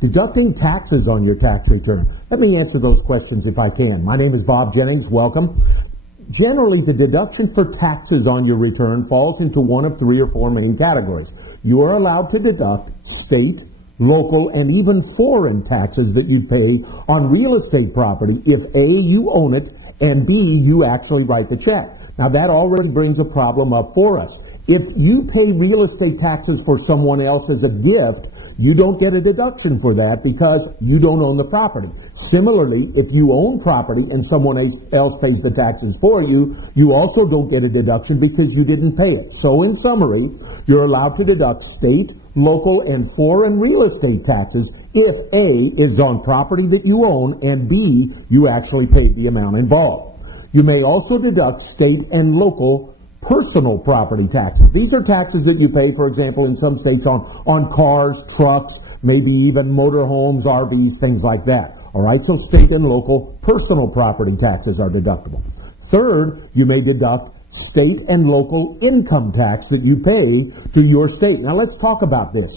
Deducting taxes on your tax return. Let me answer those questions if I can. My name is Bob Jennings. Welcome. Generally, the deduction for taxes on your return falls into one of three or four main categories. You are allowed to deduct state, local, and even foreign taxes that you pay on real estate property if A, you own it, and B, you actually write the check. Now that already brings a problem up for us. If you pay real estate taxes for someone else as a gift, you don't get a deduction for that because you don't own the property. Similarly, if you own property and someone else pays the taxes for you, you also don't get a deduction because you didn't pay it. So in summary, you're allowed to deduct state, local, and foreign real estate taxes if A, is on property that you own, and B, you actually paid the amount involved. You may also deduct state and local personal property taxes. These are taxes that you pay, for example, in some states on cars, trucks, maybe even motorhomes, RVs, things like that. All right, so state and local personal property taxes are deductible. Third, you may deduct state and local income tax that you pay to your state. Now let's talk about this.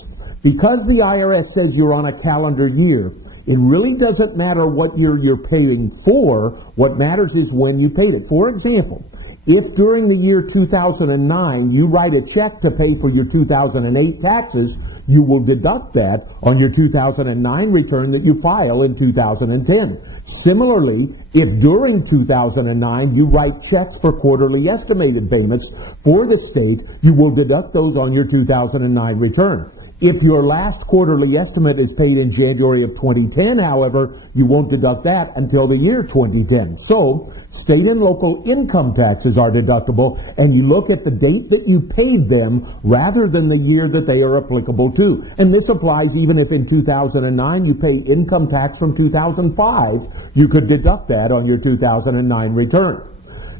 Because the IRS says you're on a calendar year, it really doesn't matter what year you're paying for. What matters is when you paid it. For example, if during the year 2009 you write a check to pay for your 2008 taxes, you will deduct that on your 2009 return that you file in 2010. Similarly, if during 2009 you write checks for quarterly estimated payments for the state, you will deduct those on your 2009 return. If your last quarterly estimate is paid in January of 2010, however, you won't deduct that until the year 2010. So, state and local income taxes are deductible, and you look at the date that you paid them rather than the year that they are applicable to. And this applies even if in 2009 you pay income tax from 2005, you could deduct that on your 2009 return.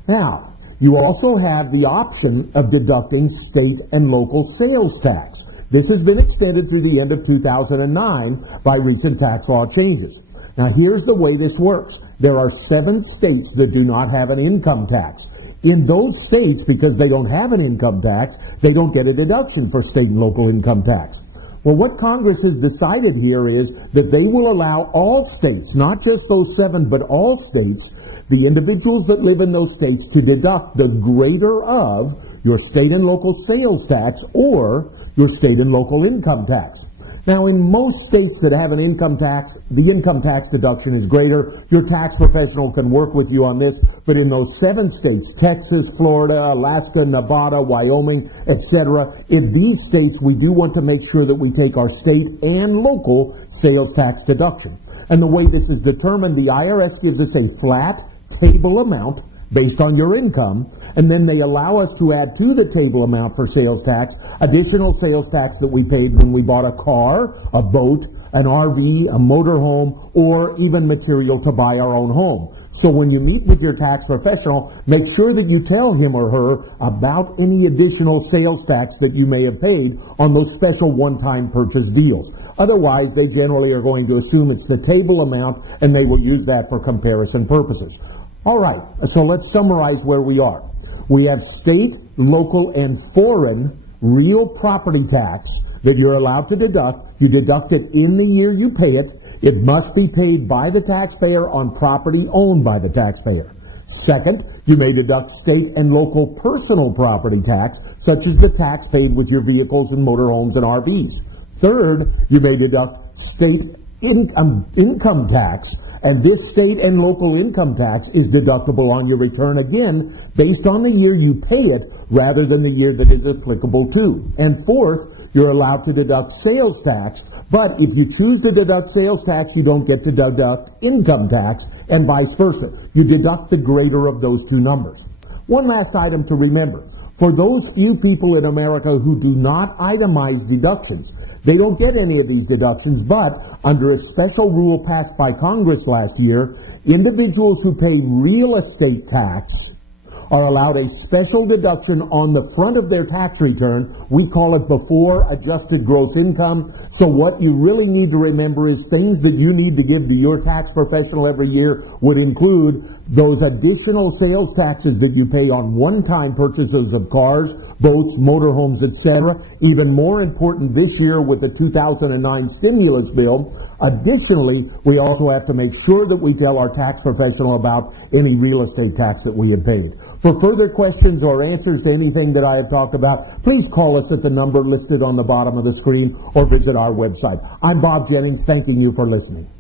Now, you also have the option of deducting state and local sales tax. This has been extended through the end of 2009 by recent tax law changes. Now here's the way this works. There are 7 states that do not have an income tax. In those states, because they don't have an income tax, they don't get a deduction for state and local income tax. Well, what Congress has decided here is that they will allow all states, not just those 7, but all states, the individuals that live in those states, to deduct the greater of your state and local sales tax or your state and local income tax. Now, in most states that have an income tax, the income tax deduction is greater. Your tax professional can work with you on this, but in those 7 states, Texas, Florida, Alaska, Nevada, Wyoming, etc., in these states, we do want to make sure that we take our state and local sales tax deduction. And the way this is determined, the IRS gives us a flat table amount based on your income, and then they allow us to add to the table amount for sales tax additional sales tax that we paid when we bought a car, a boat, an RV, a motorhome, or even material to buy our own home. So when you meet with your tax professional, make sure that you tell him or her about any additional sales tax that you may have paid on those special one-time purchase deals. Otherwise, they generally are going to assume it's the table amount, and they will use that for comparison purposes. All right, so let's summarize where we are. We have state, local, and foreign real property tax that you're allowed to deduct. You deduct it in the year you pay it. It must be paid by the taxpayer on property owned by the taxpayer. Second, you may deduct state and local personal property tax, such as the tax paid with your vehicles and motorhomes and RVs. Third, you may deduct state income tax, and this state and local income tax is deductible on your return, again, based on the year you pay it rather than the year that is applicable to. And fourth, you're allowed to deduct sales tax, but if you choose to deduct sales tax, you don't get to deduct income tax, and vice versa. You deduct the greater of those two numbers. One last item to remember. For those few people in America who do not itemize deductions, they don't get any of these deductions, but under a special rule passed by Congress last year, individuals who pay real estate tax are allowed a special deduction on the front of their tax return. We call it before adjusted gross income. So what you really need to remember is things that you need to give to your tax professional every year would include those additional sales taxes that you pay on one-time purchases of cars, boats, motorhomes, etc. Even more important this year with the 2009 stimulus bill. Additionally, we also have to make sure that we tell our tax professional about any real estate tax that we have paid. For further questions or answers to anything that I have talked about, please call us at the number listed on the bottom of the screen or visit our website. I'm Bob Jennings, thanking you for listening.